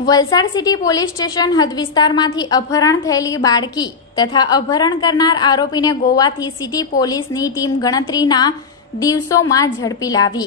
Valsad city police station હદ વિસ્તારમાંથી અપહરણ થયેલી બાળકી તથા અપહરણ કરનાર આરોપીને ગોવાથી સિટી પોલીસની ટીમ ગણતરીના દિવસોમાં ઝડપી લાવી।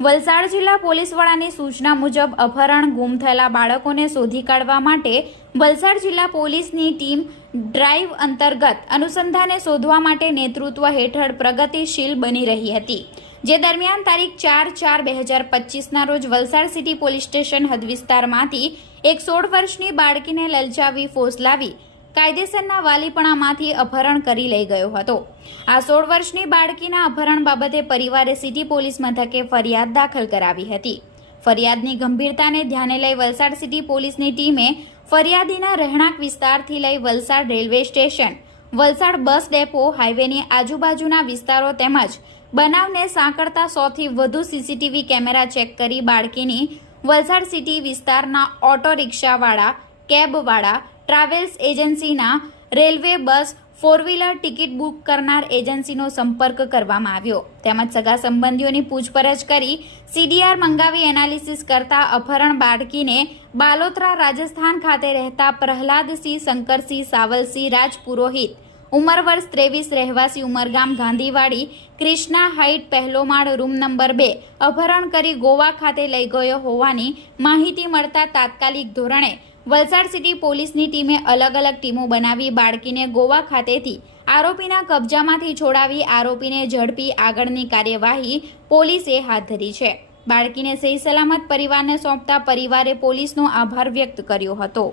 વલસાડ જિલ્લા પોલીસ વડાની સૂચના મુજબ અપહરણ ગુમ થયેલા બાળકોને શોધી કાઢવા માટે વલસાડ જિલ્લા પોલીસની ટીમ ડ્રાઈવ અંતર્ગત અનુસંધાને શોધવા માટે નેતૃત્વ હેઠળ પ્રગતિશીલ બની રહી હતી। જે દરમિયાન તારીખ 4/4/2025ના રોજ વલસાડ સિટી પોલીસ સ્ટેશન હદ વિસ્તારમાંથી એક 16 વર્ષની બાળકીને લલચાવી ફોસલાવી કાયદેસરના વાલીપણામાંથી અપહરણ કરી લઈ ગયો હતો। આ 16 વર્ષની બાળકીના અપહરણ બાબતે પરિવારે સિટી પોલીસ મથકે ફરિયાદ દાખલ કરાવી હતી। ફરિયાદની ગંભીરતાને ધ્યાને લઈ વલસાડ સિટી પોલીસની ટીમે ફરિયાદીના રહેણાંક વિસ્તારથી લઈ Valsad railway station, Valsad bus depot, હાઈવેની આજુબાજુના વિસ્તારો તેમજ બનાવને સાંકળતા 100થી વધુ સીસીટીવી કેમેરા ચેક કરી બાળકીની વલસાડ સિટી વિસ્તારના ઓટો રિક્ષાવાળા, કેબવાળા, ટ્રાવેલ્સ એજન્સીના, રેલવે, બસ, 4વ્હીલર ટિકિટ બુક કરનાર એજન્સીનો સંપર્ક કરવામાં આવ્યો તેમજ સગા સંબંધીઓની પૂછપરછ કરી સીડીઆર મંગાવી એનાલિસિસ કરતા અપહરણ બાળકીને બાલોતરા રાજસ્થાન ખાતે રહેતા પ્રહલાદસિંહ શંકરસિંહ સાવલસિંહ રાજપુરોહિત, ઉંમર વર્ષ 23, રહેવાસી ઉમરગામ ગાંધીવાડી, ક્રિષ્ના હાઇટ, પહેલો માળ, રૂમ નંબર 2 અપહરણ કરી ગોવા ખાતે લઈ ગયો હોવાની માહિતી મળતા તાત્કાલિક ધોરણે વલસાડ સિટી પોલીસની ટીમે અલગ અલગ ટીમો બનાવી બાળકીને ગોવા ખાતેથી આરોપીના કબજામાંથી છોડાવી આરોપીને ઝડપી આગળની કાર્યવાહી પોલીસે હાથ ધરી છે। બાળકીને સહી સલામત પરિવારને સોંપતા પરિવારે પોલીસનો આભાર વ્યક્ત કર્યો હતો।